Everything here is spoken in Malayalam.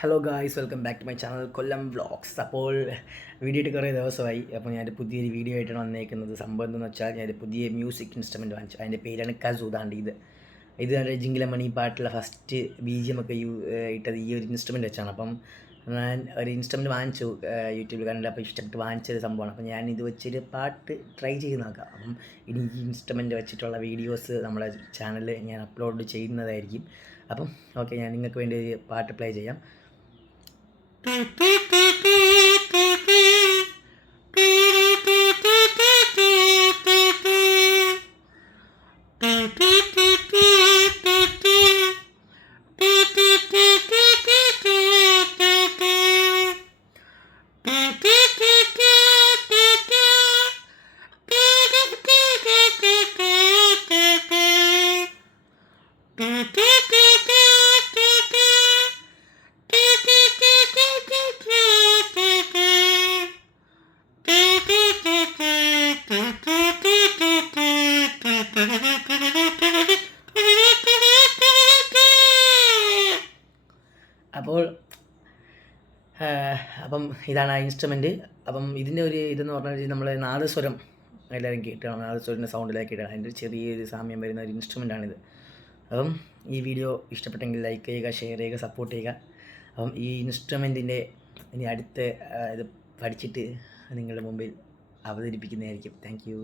Hello guys, welcome back to my channel Kollam vlogs. അപ്പോൾ വീഡിയോ ഇട്ട് കുറേ ദിവസമായി. അപ്പോൾ ഞാനൊരു പുതിയൊരു വീഡിയോ ആയിട്ടാണ് വന്നേക്കുന്നത്. സംഭവം എന്തെന്ന് വെച്ചാൽ ഞാനൊരു പുതിയ മ്യൂസിക് ഇൻസ്ട്രുമെൻറ്റ് വാങ്ങിച്ചു. അതിൻ്റെ പേരാണ് കസൂതാണ്ട്. ഇത് നല്ല ജിങ്കിലമണി പാട്ടുള്ള ഫസ്റ്റ് BGM ഒക്കെ ഇട്ടത് ഈ ഒരു ഇൻസ്ട്രുമെൻറ്റ് വെച്ചാണ്. അപ്പം ഞാൻ ഒരു ഇൻസ്ട്രുമെൻറ്റ് വാങ്ങിച്ചു, യൂട്യൂബിൽ കണ്ടിട്ട്. അപ്പോൾ ഇഷ്ടപ്പെട്ട് വാങ്ങിച്ചൊരു സംഭവമാണ്. അപ്പോൾ ഞാൻ ഇത് വെച്ചൊരു പാട്ട് ട്രൈ ചെയ്ത് നോക്കാം. അപ്പം ഇനി ഈ ഇൻസ്ട്രുമെൻറ്റ് വെച്ചിട്ടുള്ള വീഡിയോസ് നമ്മുടെ ചാനലിൽ ഞാൻ അപ്ലോഡ് ചെയ്യുന്നതായിരിക്കും. അപ്പം ഓക്കെ, ഞാൻ നിങ്ങൾക്ക് വേണ്ടി ഒരു പാട്ട് പ്ലേ ചെയ്യാം. അപ്പോൾ അപ്പം ഇതാണ് ആ ഇൻസ്ട്രുമെൻറ്റ്. അപ്പം ഇതിൻ്റെ ഒരു ഇതെന്ന് പറഞ്ഞാൽ നമ്മൾ നാദസ്വരം എല്ലാവരും കേട്ടണം. നാദസ്വരത്തിൻ്റെ സൗണ്ടിലേക്ക് ഇടണം. അതിൻ്റെ ചെറിയൊരു സാമ്യം വരുന്ന ഒരു ഇൻസ്ട്രുമെൻ്റാണിത്. അപ്പം ഈ വീഡിയോ ഇഷ്ടപ്പെട്ടെങ്കിൽ ലൈക്ക് ചെയ്യുക, ഷെയർ ചെയ്യുക, സപ്പോർട്ട് ചെയ്യുക. അപ്പം ഈ ഇൻസ്ട്രുമെൻറ്റിൻ്റെ ഇനി അടുത്ത ഇത് പഠിച്ചിട്ട് നിങ്ങളുടെ മുമ്പിൽ അവതരിപ്പിക്കുന്നതായിരിക്കും. Thank you.